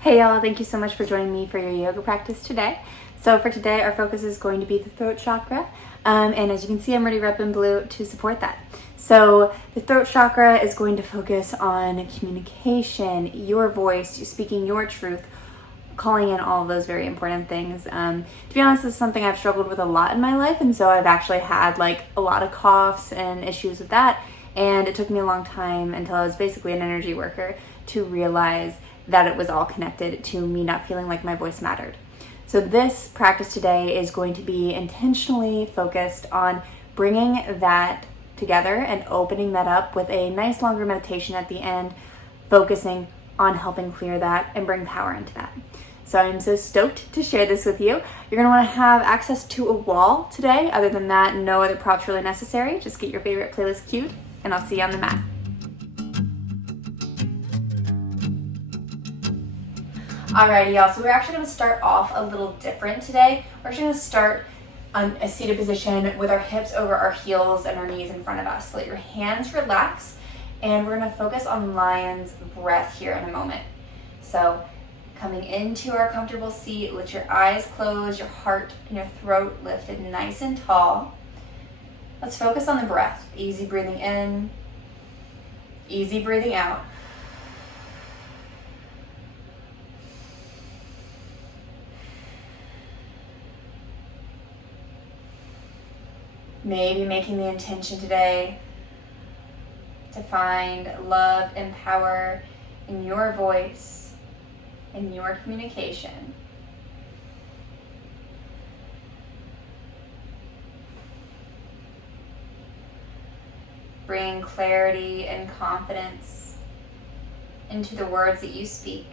Hey y'all, thank you so much for joining me for your yoga practice today. So for today, our focus is going to be the throat chakra. And as you can see, I'm already repping blue to support that. So the throat chakra is going to focus on communication, your voice, speaking your truth, calling in all of those very important things. To be honest, this is something I've struggled with a lot in my life. And so I've actually had like a lot of coughs and issues with that. And it took me a long time until I was basically an energy worker to realize that it was all connected to me not feeling like my voice mattered. So this practice today is going to be intentionally focused on bringing that together and opening that up with a nice longer meditation at the end, focusing on helping clear that and bring power into that. So I'm so stoked to share this with you. You're gonna wanna have access to a wall today. Other than that, no other props really necessary. Just get your favorite playlist queued and I'll see you on the mat. Alrighty, y'all, so we're actually going to start off a little different today. We're actually going to start on a seated position with our hips over our heels and our knees in front of us. Let your hands relax, and we're going to focus on lion's breath here in a moment. So coming into our comfortable seat, let your eyes close, your heart and your throat lifted nice and tall. Let's focus on the breath. Easy breathing in, easy breathing out. Maybe making the intention today to find love and power in your voice, in your communication. Bring clarity and confidence into the words that you speak.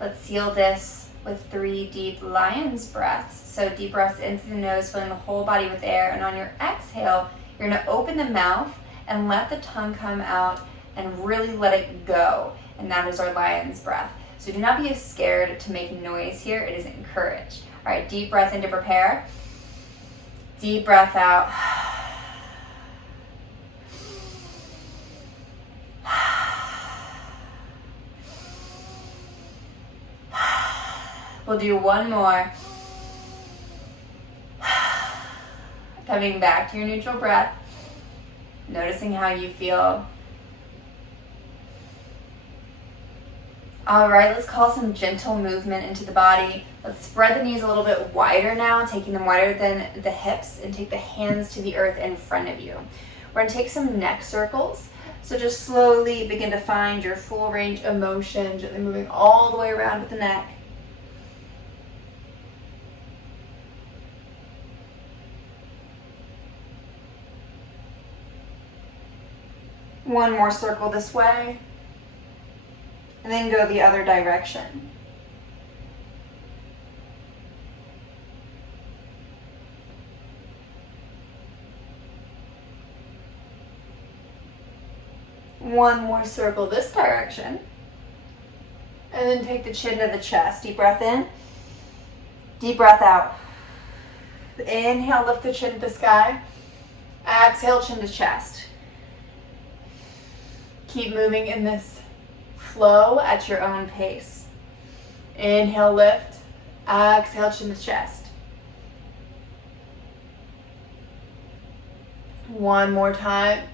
Let's seal this with 3 deep lion's breaths. So deep breaths in through the nose, filling the whole body with air. And on your exhale, you're going to open the mouth and let the tongue come out and really let it go. And that is our lion's breath. So do not be scared to make noise here. It is encouraged. All right, deep breath in to prepare. Deep breath out. We'll do one more. Coming back to your neutral breath, noticing how you feel. All right, let's call some gentle movement into the body. Let's spread the knees a little bit wider now, taking them wider than the hips, and take the hands to the earth in front of you. We're gonna take some neck circles. So just slowly begin to find your full range of motion, gently moving all the way around with the neck. One more circle this way, and then go the other direction. One more circle this direction, and then take the chin to the chest. Deep breath in, deep breath out. Inhale, lift the chin to the sky. Exhale, chin to chest. Keep moving in this flow at your own pace. Inhale, lift. Exhale, chin to chest. One more time.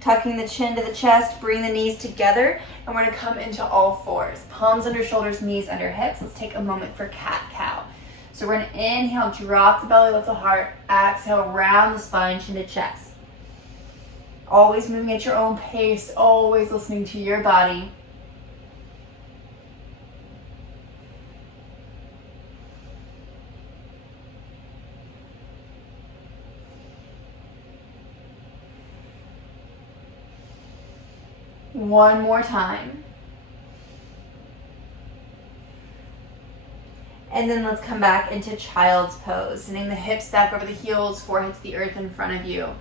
Tucking the chin to the chest, bring the knees together, and we're going to come into all fours. Palms under shoulders, knees under hips. Let's take a moment for cat-cow. So we're going to inhale, drop the belly, lift the heart. Exhale, round the spine, chin to chest. Always moving at your own pace, always listening to your body. One more time. And then let's come back into child's pose, sending the hips back over the heels, forehead to the earth in front of you.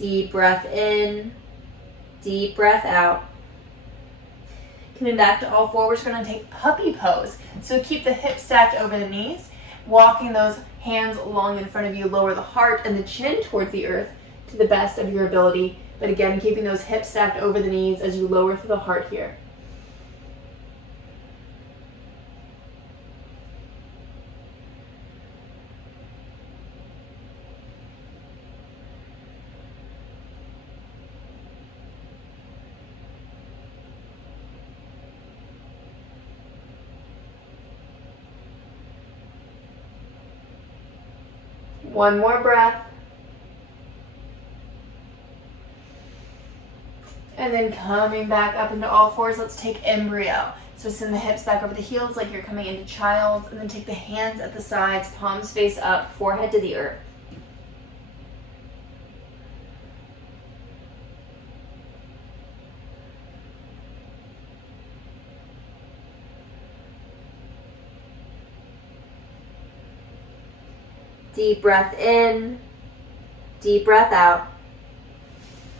Deep breath in, deep breath out. Coming back to all fours, we're going to take puppy pose. So keep the hips stacked over the knees, walking those hands long in front of you, lower the heart and the chin towards the earth to the best of your ability. But again, keeping those hips stacked over the knees as you lower through the heart here. One more breath. And then coming back up into all fours, let's take embryo. So send the hips back over the heels like you're coming into child's, and then take the hands at the sides, palms face up, forehead to the earth. Deep breath in, deep breath out.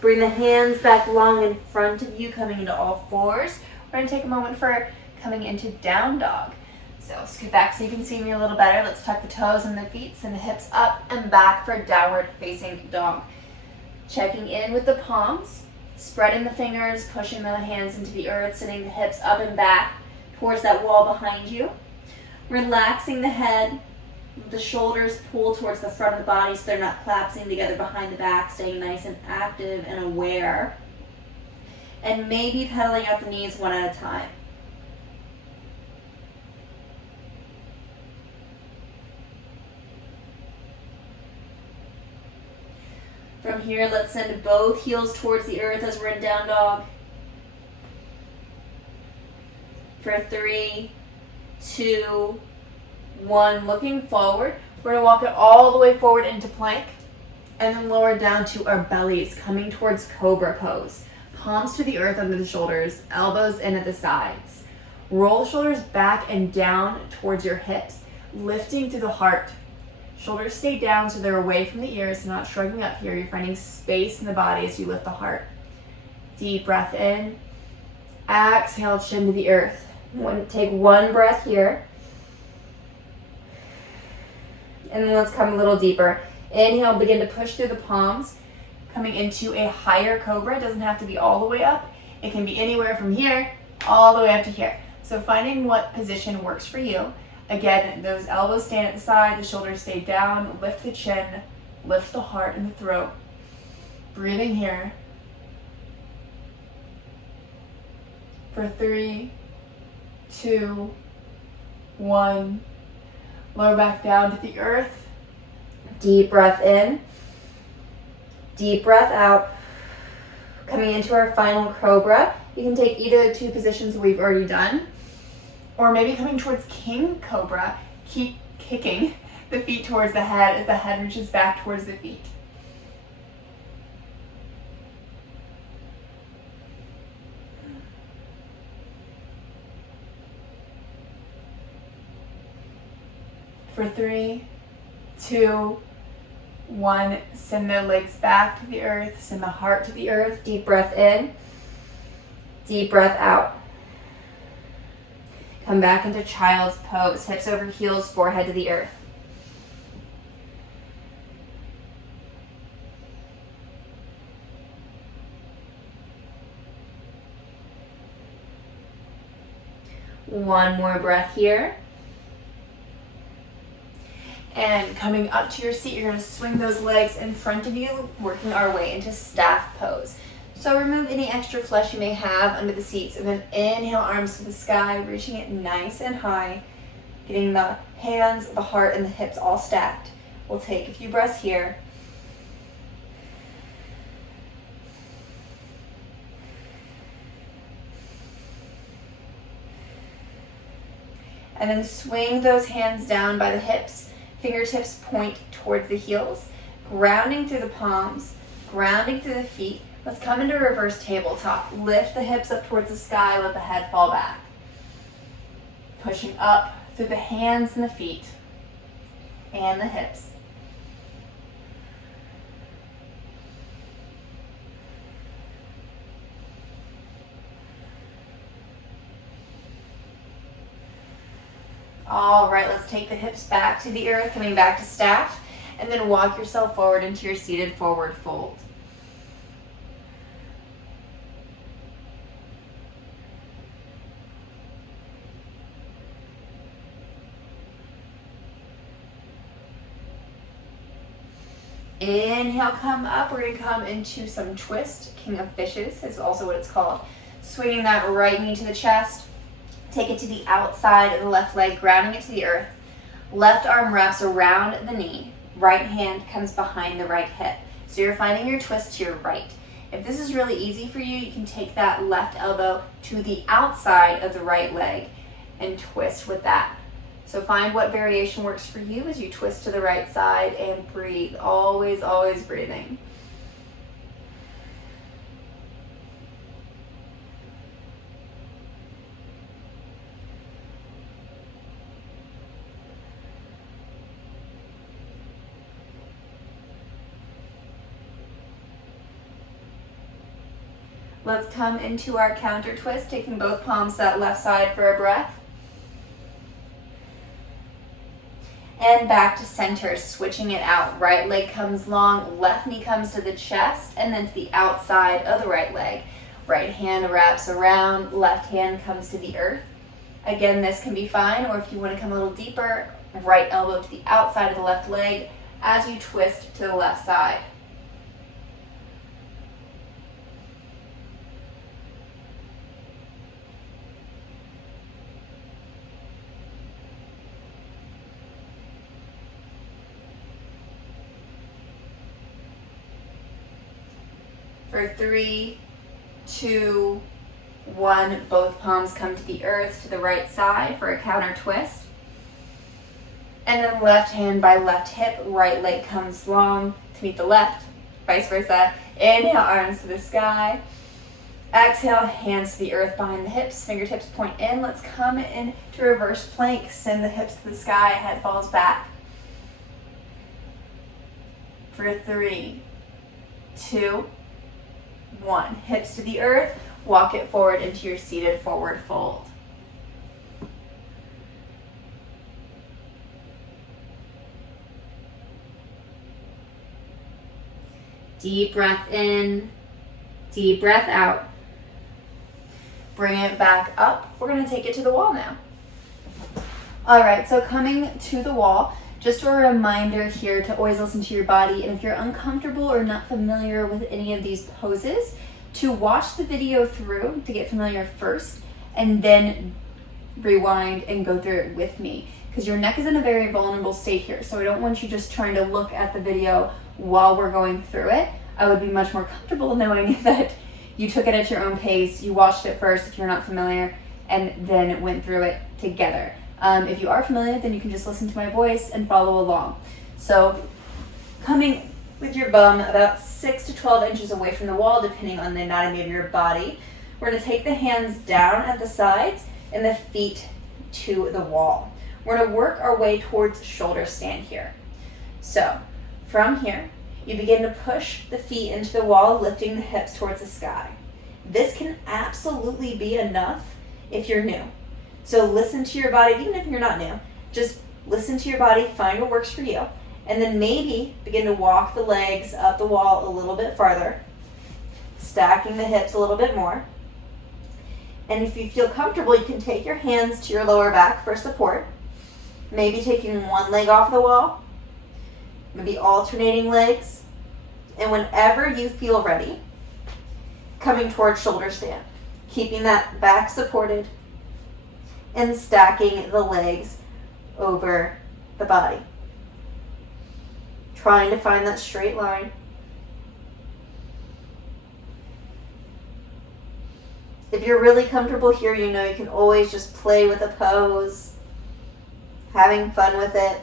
Bring the hands back long in front of you, coming into all fours. We're going to take a moment for coming into down dog. So scoot back so you can see me a little better. Let's tuck the toes and the feet, send the hips up and back for downward facing dog. Checking in with the palms, spreading the fingers, pushing the hands into the earth, sending the hips up and back towards that wall behind you. Relaxing the head. The shoulders pull towards the front of the body so they're not collapsing together behind the back, staying nice and active and aware. And maybe pedaling out the knees one at a time. From here, let's send both heels towards the earth as we're in down dog. For 3, 2, 1, looking forward. We're going to walk it all the way forward into plank and then lower down to our bellies, coming towards cobra pose. Palms to the earth under the shoulders, elbows in at the sides. Roll shoulders back and down towards your hips, lifting to the heart. Shoulders stay down so they're away from the ears, not shrugging up here. You're finding space in the body as you lift the heart. Deep breath in. Exhale, chin to the earth. Take one breath here. And then let's come a little deeper. Inhale, begin to push through the palms, coming into a higher cobra. It doesn't have to be all the way up. It can be anywhere from here all the way up to here. So finding what position works for you. Again, those elbows stand at the side, the shoulders stay down, lift the chin, lift the heart and the throat. Breathing here. For 3, 2, 1. Lower back down to the earth. Deep breath in. Deep breath out. Coming into our final cobra. You can take either of the two positions we've already done. Or maybe coming towards king cobra. Keep kicking the feet towards the head as the head reaches back towards the feet. For 3, 2, 1, send the legs back to the earth, send the heart to the earth. Deep breath in, deep breath out. Come back into child's pose, hips over heels, forehead to the earth. One more breath here. And coming up to your seat, you're going to swing those legs in front of you, working our way into staff pose. So remove any extra flesh you may have under the seats, and then inhale, arms to the sky, reaching it nice and high, getting the hands, the heart, and the hips all stacked. We'll take a few breaths here. And then swing those hands down by the hips. Fingertips point towards the heels, grounding through the palms, grounding through the feet. Let's come into reverse tabletop. Lift the hips up towards the sky, let the head fall back. Pushing up through the hands and the feet and the hips. All right, let's take the hips back to the earth, coming back to staff, and then walk yourself forward into your seated forward fold. Inhale, come up. We're going to come into some twist. King of Fishes is also what it's called. Swinging that right knee to the chest. Take it to the outside of the left leg, grounding it to the earth. Left arm wraps around the knee. Right hand comes behind the right hip. So you're finding your twist to your right. If this is really easy for you, you can take that left elbow to the outside of the right leg and twist with that. So find what variation works for you as you twist to the right side and breathe. Always, always breathing. Let's come into our counter twist, taking both palms to that left side for a breath. And back to center, switching it out. Right leg comes long, left knee comes to the chest, and then to the outside of the right leg. Right hand wraps around, left hand comes to the earth. Again, this can be fine, or if you want to come a little deeper, right elbow to the outside of the left leg as you twist to the left side. For 3, 2, 1, both palms come to the earth to the right side for a counter twist. And then left hand by left hip, right leg comes long to meet the left, vice versa. Inhale, arms to the sky. Exhale, hands to the earth behind the hips, fingertips point in. Let's come in to reverse plank. Send the hips to the sky, head falls back. For 3, 2, 1. Hips to the earth, walk it forward into your seated forward fold. Deep breath in, deep breath out. Bring it back up. We're going to take it to the wall now. All right, so coming to the wall, just a reminder here to always listen to your body, and if you're uncomfortable or not familiar with any of these poses, to watch the video through to get familiar first, and then rewind and go through it with me, because your neck is in a very vulnerable state here, so I don't want you just trying to look at the video while we're going through it. I would be much more comfortable knowing that you took it at your own pace, you watched it first if you're not familiar, and then went through it together. If you are familiar, then you can just listen to my voice and follow along. So coming with your bum about 6 to 12 inches away from the wall, depending on the anatomy of your body, we're going to take the hands down at the sides and the feet to the wall. We're going to work our way towards shoulder stand here. So from here, you begin to push the feet into the wall, lifting the hips towards the sky. This can absolutely be enough if you're new. So listen to your body, even if you're not new, just listen to your body, find what works for you, and then maybe begin to walk the legs up the wall a little bit farther, stacking the hips a little bit more. And if you feel comfortable, you can take your hands to your lower back for support, maybe taking one leg off the wall, maybe alternating legs, and whenever you feel ready, coming towards shoulder stand, keeping that back supported, and stacking the legs over the body. Trying to find that straight line. If you're really comfortable here, you know you can always just play with a pose, having fun with it.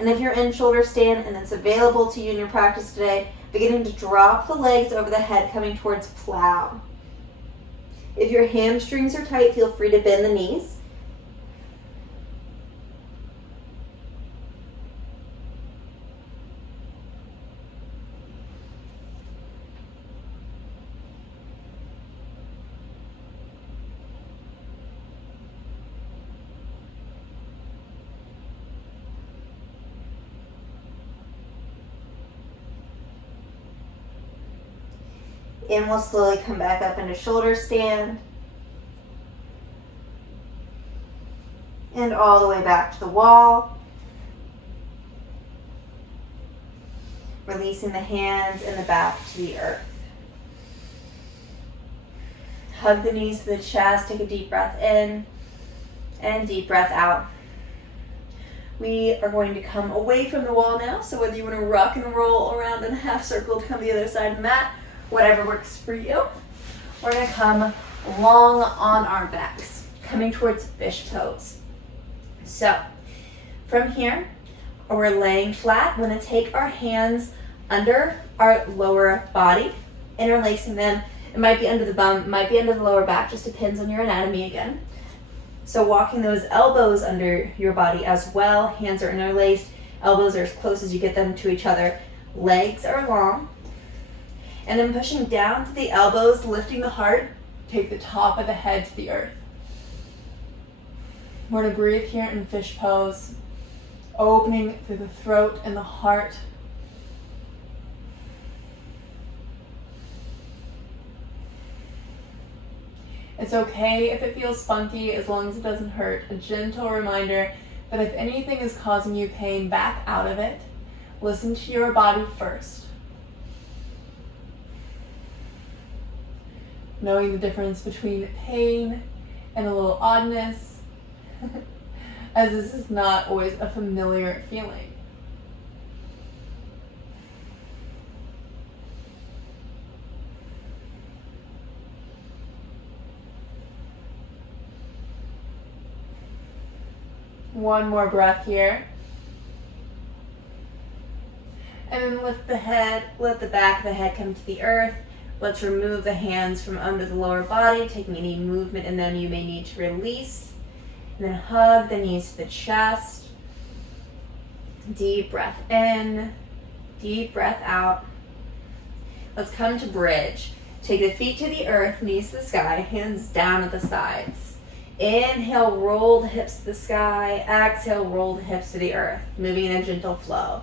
And if you're in shoulder stand and it's available to you in your practice today, beginning to drop the legs over the head, coming towards plow. If your hamstrings are tight, feel free to bend the knees. And we'll slowly come back up into shoulder stand. And all the way back to the wall. Releasing the hands and the back to the earth. Hug the knees to the chest. Take a deep breath in and deep breath out. We are going to come away from the wall now. So whether you want to rock and roll around in a half circle to come to the other side of the mat, whatever works for you. We're going to come long on our backs, coming towards fish toes. So from here, we're laying flat. We're going to take our hands under our lower body, interlacing them. It might be under the bum, it might be under the lower back, just depends on your anatomy again. So walking those elbows under your body as well. Hands are interlaced, elbows are as close as you get them to each other. Legs are long. And then pushing down to the elbows, lifting the heart, take the top of the head to the earth. We're going to breathe here in fish pose, opening through the throat and the heart. It's okay if it feels funky as long as it doesn't hurt. A gentle reminder that if anything is causing you pain, back out of it. Listen to your body first. Knowing the difference between pain and a little oddness, as this is not always a familiar feeling. One more breath here. And then lift the head, let the back of the head come to the earth. Let's remove the hands from under the lower body, taking any movement in them you may need to release. And then hug the knees to the chest. Deep breath in, deep breath out. Let's come to bridge. Take the feet to the earth, knees to the sky, hands down at the sides. Inhale, roll the hips to the sky. Exhale, roll the hips to the earth, moving in a gentle flow.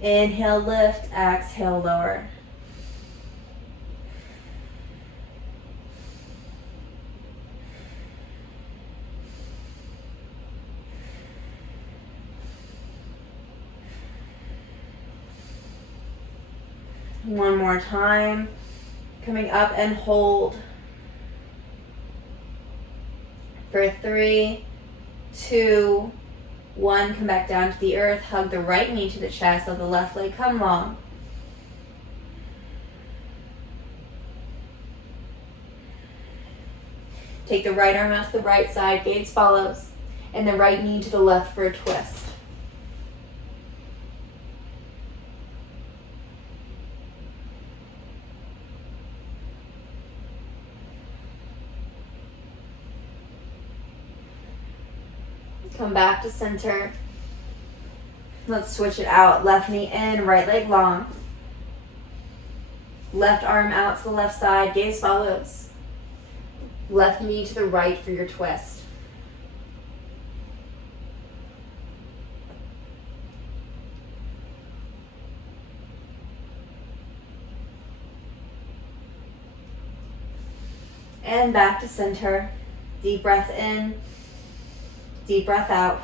Inhale, lift. Exhale, lower. One more time. Coming up and hold. For 3, 2, 1, come back down to the earth. Hug the right knee to the chest. Let the left leg come long. Take the right arm out to the right side. Gaze follows. And the right knee to the left for a twist. Come back to center. Let's switch it out. Left knee in, right leg long. Left arm out to the left side. Gaze follows. Left knee to the right for your twist. And back to center. Deep breath in. Deep breath out.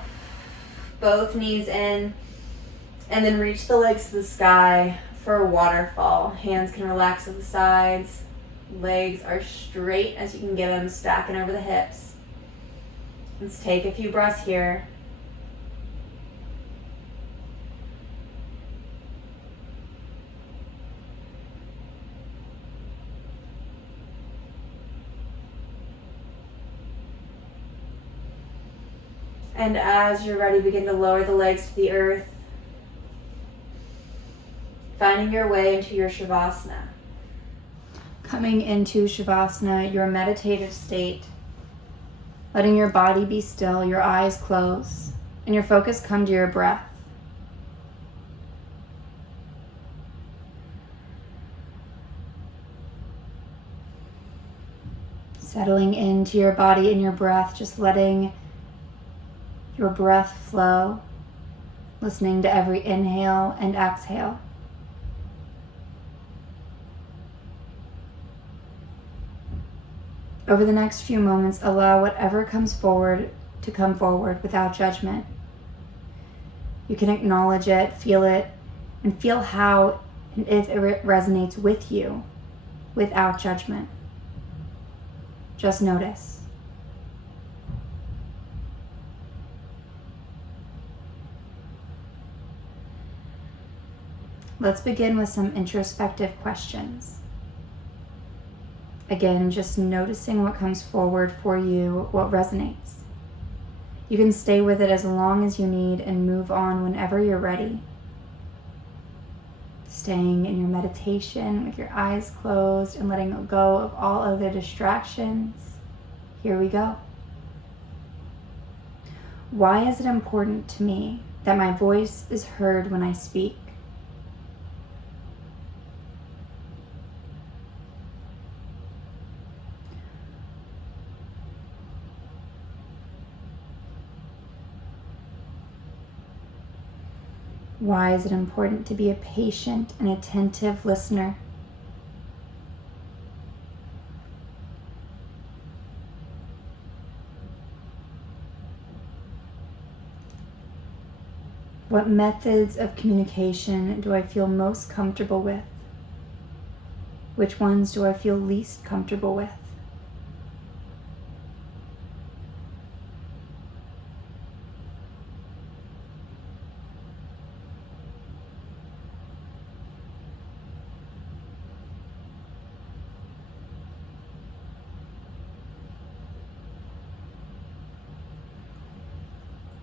Both knees in. And then reach the legs to the sky for a waterfall. Hands can relax at the sides. Legs are straight as you can get them, stacking over the hips. Let's take a few breaths here. And as you're ready, begin to lower the legs to the earth, finding your way into your Shavasana. Coming into Shavasana, your meditative state, letting your body be still, your eyes close, and your focus come to your breath. Settling into your body and your breath, just letting your breath flow, listening to every inhale and exhale. Over the next few moments, allow whatever comes forward to come forward without judgment. You can acknowledge it, and feel how and if it resonates with you without judgment. Just notice. Let's begin with some introspective questions. Again, just noticing what comes forward for you, what resonates. You can stay with it as long as you need and move on whenever you're ready. Staying in your meditation with your eyes closed and letting go of all other distractions. Here we go. Why is it important to me that my voice is heard when I speak? Why is it important to be a patient and attentive listener? What methods of communication do I feel most comfortable with? Which ones do I feel least comfortable with?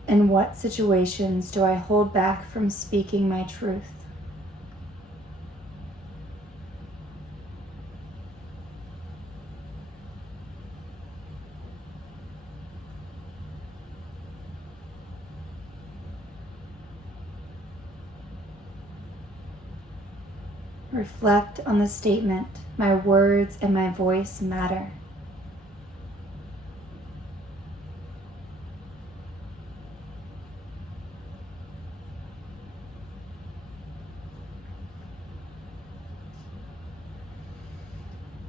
In what situations do I hold back from speaking my truth? Reflect on the statement, my words and my voice matter.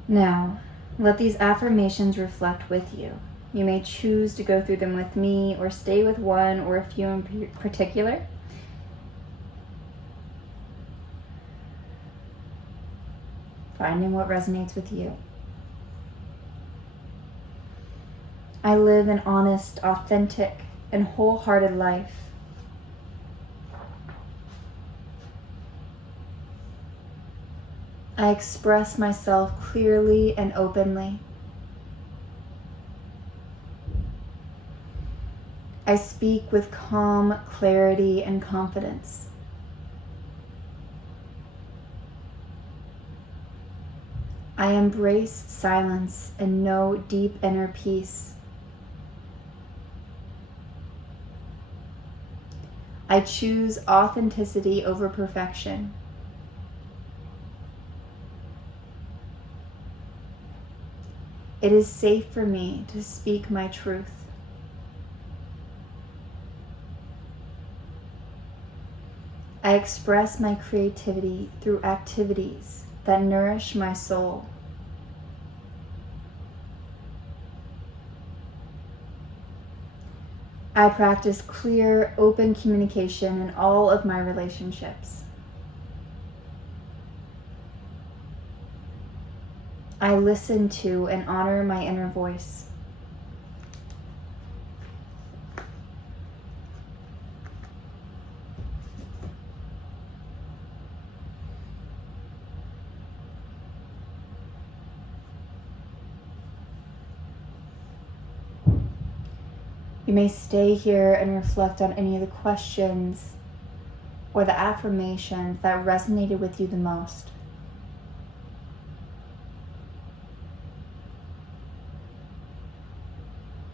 Now, let these affirmations reflect with you. You may choose to go through them with me or stay with one or a few in particular. Finding what resonates with you. I live an honest, authentic, and wholehearted life. I express myself clearly and openly. I speak with calm, clarity, and confidence. I embrace silence and know deep inner peace. I choose authenticity over perfection. It is safe for me to speak my truth. I express my creativity through activities that nourish my soul. I practice clear, open communication in all of my relationships. I listen to and honor my inner voice. You may stay here and reflect on any of the questions or the affirmations that resonated with you the most.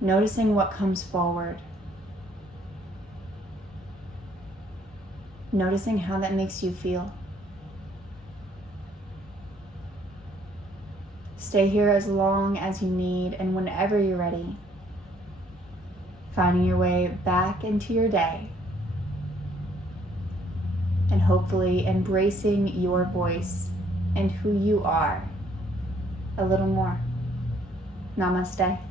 Noticing what comes forward. Noticing how that makes you feel. Stay here as long as you need, and whenever you're ready, finding your way back into your day and hopefully embracing your voice and who you are a little more. Namaste.